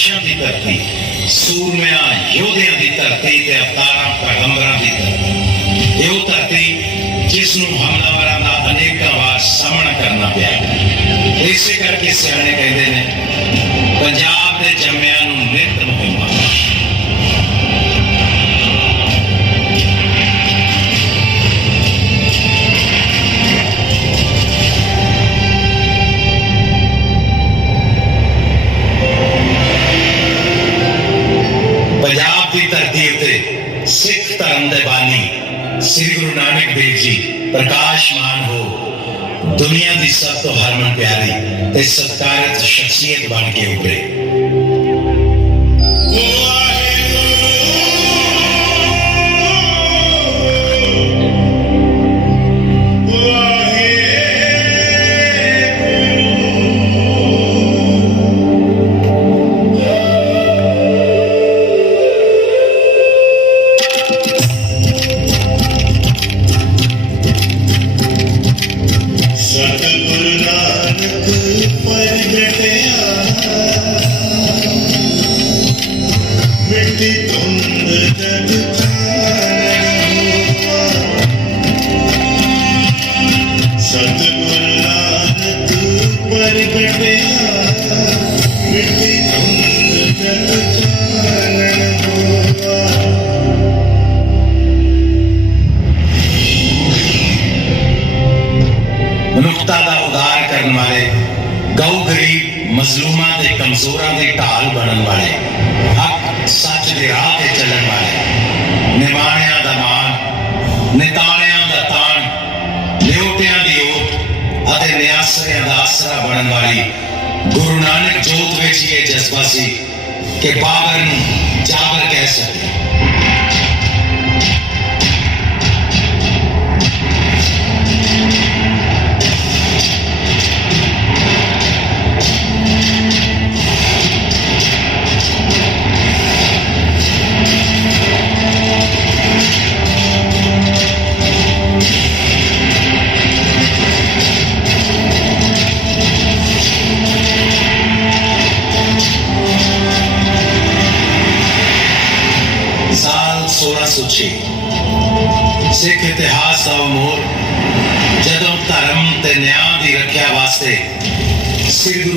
نقشوں کی دھرتی سورمیا یودھیا کی دھرتی اوتارا پیغمبر کی دھرتی۔ یہ وہ جس کو حملہ ورا کا انیکاں وار سامنا کرنا پیا۔ اسی کر کے سیانے کہتے ہیں پنجاب 100 बार के ऊपर مظلومہ دے کمزورہ دے ٹال بنن والے حق سارے ਸੱਚ ਦੇ ਰਾਹ ਤੇ ਚੱਲਣ ਵਾਲੇ। ਨਿਵਾਣਿਆਂ ਦਾ ਮਾਣ, ਨਿਤਾਣਿਆਂ ਦਾ ਤਾਣ ਲਿਉਟਿਆਂ ਦੀ ਓਟ ਅਤੇ ਨਿਆਸਰਿਆਂ ਦਾ ਆਸਰਾ ਬਣਨ ਵਾਲੀ ਗੁਰੂ ਨਾਨਕ ਜੋਤ ਵਿੱਚ ਹੀ ਇਹ ਜਜ਼ਬਾ ਸੀ ਕਿ ਬਾਬਰ ਨੂੰ ਜਾਬਰ ਕਹਿ ਸਕੇ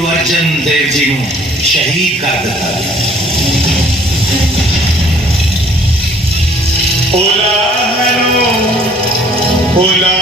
ਗੁਰੂ ਅਰਜਨ ਦੇਵ ਜੀ ਨੂੰ ਸ਼ਹੀਦ ਕਰ ਦਿੱਤਾ ਗਿਆ ਉਲਾਹਨੋ ਉਲਾਹਨੋ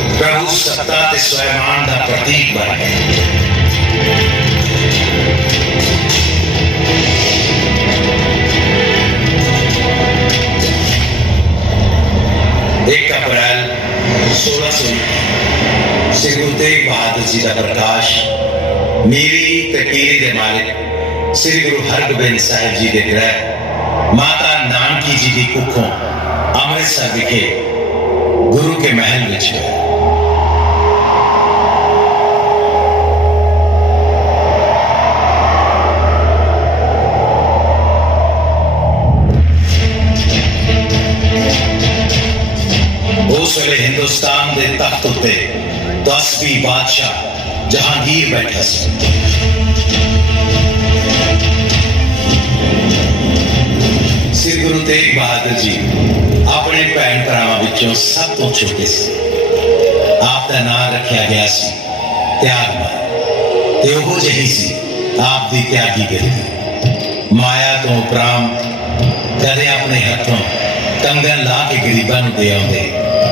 ਪ੍ਰਭੂ ਸੱਤਾ ਤੇ ਸਵੈਮਾਨ ਦਾ ਪ੍ਰਤੀਕ ਬਣ ਗਿਆ ਇੱਕ 1600 ਸ੍ਰੀ ਗੁਰੂ ਤੇਗ ਬਹਾਦਰ ਜੀ ਦਾ ਪ੍ਰਕਾਸ਼ ਮੇਰੀ ਤੇ ਪੀਰੀ ਦੇ ਮਾਲਿਕ ਸ੍ਰੀ ਗੁਰੂ ਹਰਗੋਬਿੰਦ ਸਾਹਿਬ ਜੀ ਦੇ ਗ੍ਰਹਿ ਮਾਤਾ ਨਾਨਕੀ ਜੀ ਦੀ ਕੁੱਖੋਂ ਅੰਮ੍ਰਿਤਸਰ ਵਿਖੇ ਗੁਰੂ ਕੇ ਮਹਿਲ ਵਿੱਚ ਹੋਇਆ تخت تے دسویں بادشاہ جہانگیر بیٹھا سی سر گرو تیگ بہادر جی اپنے بھن بھراواں سب تو چھوٹے سے آپ کا نام رکھا گیا سی تیاگ ماں تے وہ جہی سی، آپ دی تیاگی گری مایا تو اپرام کدے اپنے ہاتھوں کنگن لا کے گریباں دے آدھے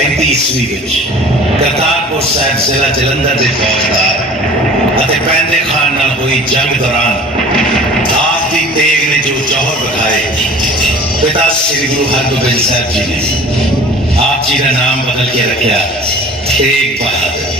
ਨੇ। 1635 ਈਸਵੀ ਵਿੱਚ ਕਰਤਾਰਪੁਰ ਸਾਹਿਬ ਜ਼ਿਲ੍ਹਾ ਜਲੰਧਰ ਦੇ ਫੌਜਦਾਰ ਅਤੇ ਪੈਂਦੇ ਖਾਨ ਨਾਲ ਹੋਈ ਜੰਗ ਦੌਰਾਨ ਆਪ ਦੀ ਤੇਗ ਨੇ ਜੋ ਜੌਹਰ ਵਿਖਾਏ ਪਿਤਾ ਸ੍ਰੀ ਗੁਰੂ ਹਰਗੋਬਿੰਦ ਸਾਹਿਬ ਜੀ ਨੇ ਆਪ ਜੀ ਦਾ ਨਾਮ ਬਦਲ ਕੇ ਰੱਖਿਆ ਤੇਗ ਬਹਾਦਰ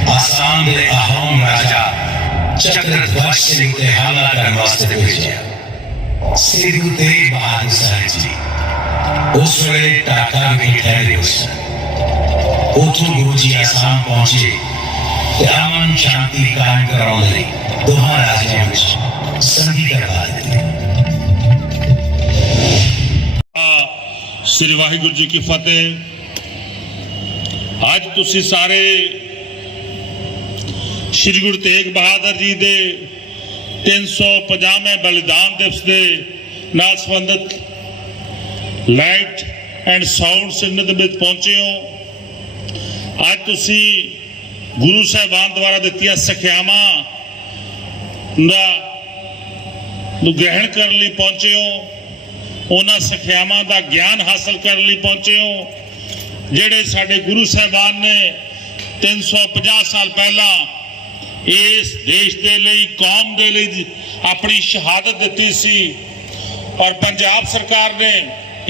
آسان اہم راجا چکرধ্বজ সিংকে হামলা করার বাস্তে ভেজা সিরিগুতেই বাহাদুর সাহেবজি ওসরে টাকা মিঠাই রেস جی آسان پہنچے کہ امن شانتی قائم کراؤں دے دوہاں راجیوں میں سندھی کروا دے۔ سری واحر جی کی فتح۔ آج تسی سارے ਸ੍ਰੀ ਗੁਰੂ ਤੇਗ ਬਹਾਦਰ ਜੀ ਦੇ 350ਵੇਂ ਬਲੀਦਾਨ ਦਿਵਸ ਦੇ ਨਾਲ ਸੰਬੰਧਿਤ ਲਾਈਟ ਐਂਡ ਸਾਊਂਡ ਸਿਗਨਲ ਵਿੱਚ ਪਹੁੰਚੇ ਹੋ। ਅੱਜ ਤੁਸੀਂ ਗੁਰੂ ਸਾਹਿਬਾਨ ਦੁਆਰਾ ਦਿੱਤੀਆਂ ਸਿੱਖਿਆਵਾਂ ਦਾ ਨੂੰ ਗ੍ਰਹਿਣ ਕਰਨ ਲਈ ਪਹੁੰਚੇ ਹੋ। ਉਹਨਾਂ ਸਿੱਖਿਆਵਾਂ ਦਾ ਗਿਆਨ ਹਾਸਲ ਕਰਨ ਲਈ ਪਹੁੰਚੇ ਹੋ। ਜਿਹੜੇ ਸਾਡੇ ਗੁਰੂ ਸਾਹਿਬਾਨ ਨੇ 350 ਸਾਲ ਪਹਿਲਾਂ ਇਸ ਦੇਸ਼ ਦੇ ਲਈ, ਕੌਮ ਦੇ ਲਈ ਆਪਣੀ ਸ਼ਹਾਦਤ ਦਿੱਤੀ ਸੀ। ਔਰ ਪੰਜਾਬ ਸਰਕਾਰ ਨੇ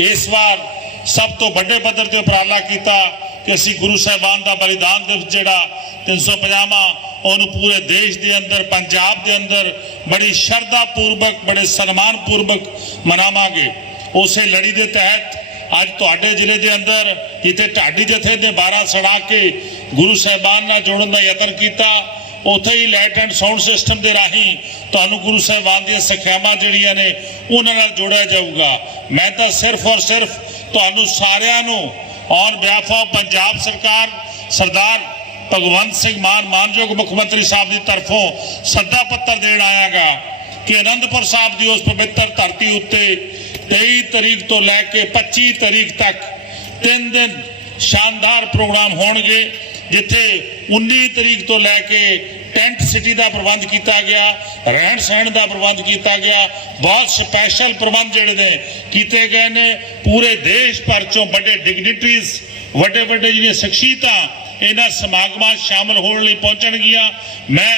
ਇਸ ਵਾਰ ਸਭ ਤੋਂ ਵੱਡੇ ਪੱਧਰ ਤੇ ਉਪਰਾਲਾ ਕੀਤਾ ਕਿ ਅਸੀਂ ਗੁਰੂ ਸਾਹਿਬਾਨ ਦਾ ਬਲੀਦਾਨ ਦਿਵਸ ਜਿਹੜਾ 350ਵਾਂ ਉਹਨੂੰ ਪੂਰੇ ਦੇਸ਼ ਦੇ ਅੰਦਰ, ਪੰਜਾਬ ਦੇ ਅੰਦਰ ਬੜੀ ਸ਼ਰਧਾ ਪੂਰਵਕ ਬੜੇ ਸਨਮਾਨ ਪੂਰਵਕ ਮਨਾਵਾਂਗੇ। ਉਸੇ ਲੜੀ ਦੇ ਤਹਿਤ ਅੱਜ ਤੁਹਾਡੇ ਜ਼ਿਲ੍ਹੇ ਦੇ ਅੰਦਰ, ਜਿੱਥੇ ਢਾਡੀ ਜਥੇ ਦੇ 12 ਸੜਾ ਕੇ ਗੁਰੂ ਸਾਹਿਬਾਨ ਨਾਲ ਜੋੜਨ ਦਾ ਯਤਨ ਕੀਤਾ ਉੱਥੇ ਹੀ ਲਾਈਟ ਐਂਡ ਸਾਊਂਡ ਸਿਸਟਮ ਦੇ ਰਾਹੀਂ ਤੁਹਾਨੂੰ ਗੁਰੂ ਸਾਹਿਬਾਨ ਦੀਆਂ ਸਿੱਖਿਆਵਾਂ ਜਿਹੜੀਆਂ ਨੇ, ਉਹਨਾਂ ਨਾਲ ਜੋੜਿਆ ਜਾਊਗਾ। ਮੈਂ ਤਾਂ ਸਿਰਫ ਔਰ ਸਿਰਫ ਤੁਹਾਨੂੰ ਸਾਰਿਆਂ ਨੂੰ ਔਨ ਬਿਹਾਫ ਪੰਜਾਬ ਸਰਕਾਰ, ਸਰਦਾਰ ਭਗਵੰਤ ਸਿੰਘ ਮਾਨ, ਮਾਨਯੋਗ ਮੁੱਖ ਮੰਤਰੀ ਸਾਹਿਬ ਦੀ ਤਰਫੋਂ ਸੱਦਾ ਪੱਤਰ ਦੇਣ ਆਇਆਗਾ ਕਿ ਅਨੰਦਪੁਰ ਸਾਹਿਬ ਦੀ ਉਸ ਪਵਿੱਤਰ ਧਰਤੀ ਉੱਤੇ 23 ਤਰੀਕ ਤੋਂ ਲੈ ਕੇ 25 ਤਰੀਕ ਤੱਕ ਤਿੰਨ ਦਿਨ ਸ਼ਾਨਦਾਰ ਪ੍ਰੋਗਰਾਮ ਹੋਣਗੇ। ਜਿੱਥੇ 19 ਤਰੀਕ ਤੋਂ ਲੈ ਕੇ ਟੈਂਟ ਸਿਟੀ ਦਾ ਪ੍ਰਬੰਧ ਕੀਤਾ ਗਿਆ, ਰਹਿਣ ਸਹਿਣ ਦਾ ਪ੍ਰਬੰਧ ਕੀਤਾ ਗਿਆ, ਬਹੁਤ ਸਪੈਸ਼ਲ ਪ੍ਰਬੰਧ ਜਿਹੜੇ ਨੇ ਕੀਤੇ ਗਏ ਨੇ। ਪੂਰੇ ਦੇਸ਼ ਭਰ ਚੋਂ ਵੱਡੇ ਡਿਗਨਿਟਰੀਜ਼ ਵੱਡੇ ਵੱਡੇ ਜਿਹੜੀਆਂ ਸ਼ਖਸੀਅਤਾਂ ਇਹਨਾਂ ਸਮਾਗਮਾਂ 'ਚ ਸ਼ਾਮਲ ਹੋਣ ਲਈ ਪਹੁੰਚਣਗੀਆਂ। ਮੈਂ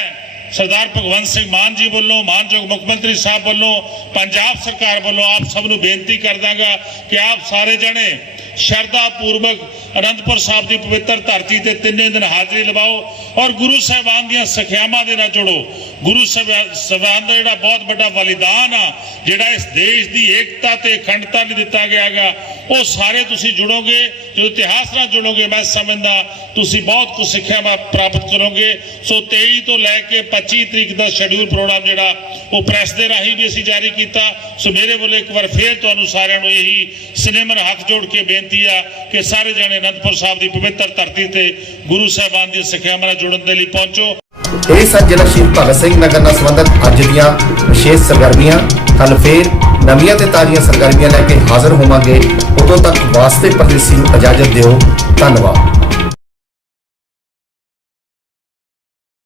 ਸਰਦਾਰ ਭਗਵੰਤ ਸਿੰਘ ਮਾਨ ਜੀ ਵੱਲੋਂ, ਮਾਨਯੋਗ ਮੁੱਖ ਮੰਤਰੀ ਸਾਹਿਬ ਵੱਲੋਂ, ਪੰਜਾਬ ਸਰਕਾਰ ਵੱਲੋਂ ਆਪ ਸਭ ਨੂੰ ਬੇਨਤੀ ਕਰਦਾਗਾ ਕਿ ਆਪ ਸਾਰੇ ਜਣੇ ਸ਼ਰਧਾ ਪੂਰਵਕ ਅਨੰਦਪੁਰ ਸਾਹਿਬ ਦੀ ਪਵਿੱਤਰ ਧਰਤੀ ਤੇ ਤਿੰਨੇ ਦਿਨ ਹਾਜ਼ਰੀ ਲਵਾਓ ਔਰ ਗੁਰੂ ਸਾਹਿਬਾਨ ਦੀਆਂ ਸਿੱਖਿਆਵਾਂ ਦੇ ਨਾਲ ਜੁੜੋ। ਗੁਰੂ ਸਾਹਿਬਾ- ਸਾਹਿਬਾਨ ਦਾ ਜਿਹੜਾ ਬਹੁਤ ਵੱਡਾ ਬਲੀਦਾਨ ਆ, ਜਿਹੜਾ ਇਸ ਦੇਸ਼ ਦੀ ਏਕਤਾ ਤੇ ਅਖੰਡਤਾ ਲਈ ਦਿੱਤਾ ਗਿਆਗਾ ਉਹ ਸਾਰੇ ਤੁਸੀਂ ਜੁੜੋਗੇ, ਜਦੋਂ ਇਤਿਹਾਸ ਨਾਲ ਜੁੜੋਗੇ, ਮੈਂ ਸਮਝਦਾ ਤੁਸੀਂ ਬਹੁਤ ਕੁਝ ਸਿੱਖਿਆ ਪ੍ਰਾਪਤ ਕਰੋਗੇ। ਸੋ 23 ਤੋਂ ਲੈ ਕੇ 25 ਤਰੀਕ ਦਾ ਸ਼ਡਿਊਲ ਪ੍ਰੋਗਰਾਮ ਜਿਹੜਾ, ਉਹ ਪ੍ਰੈਸ ਦੇ ਰਾਹੀਂ ਵੀ ਅਸੀਂ ਜਾਰੀ ਕੀਤਾ। ਸੋ ਮੇਰੇ ਵੱਲੋਂ ਇੱਕ ਵਾਰ ਫੇਰ ਤੁਹਾਨੂੰ ਸਾਰਿਆਂ ਨੂੰ ਇਹੀ ਸਿਨੇਮਰ ਹੱਥ ਜੋੜ ਕੇ ਬੇਨਤੀ ਆ ਕਿ ਸਾਰੇ ਜਣੇ ਅਨੰਦਪੁਰ ਸਾਹਿਬ ਦੀ ਪਵਿੱਤਰ ਧਰਤੀ ਤੇ ਗੁਰੂ ਸਾਹਿਬਾਨ ਦੀਆਂ ਸਿੱਖਿਆਵਾਂ ਨਾਲ ਜੁੜਨ ਦੇ ਲਈ ਪਹੁੰਚੋ। ਇਹ ਸਨ ਜ਼ਿਲ੍ਹਾ ਸ਼ਹੀਦ ਭਗਤ ਸਿੰਘ ਨਗਰ ਨਾਲ ਸੰਬੰਧਿਤ ਅੱਜ ਦੀਆਂ ਵਿਸ਼ੇਸ਼ ਸਰਗਰਮੀਆਂ। ਕੱਲ ਫੇਰ ਨਵੀਆਂ ਤੇ ਤਾਜ਼ੀਆਂ ਸਰਗਰਮੀਆਂ ਲੈ ਕੇ ਹਾਜ਼ਰ ਹੋਵਾਂਗੇ। ਉਦੋਂ ਤੱਕ ਵਾਸਤੇ ਪਰਦੇਸੀ ਨੂੰ ਇਜਾਜ਼ਤ ਦਿਓ। ਧੰਨਵਾਦ।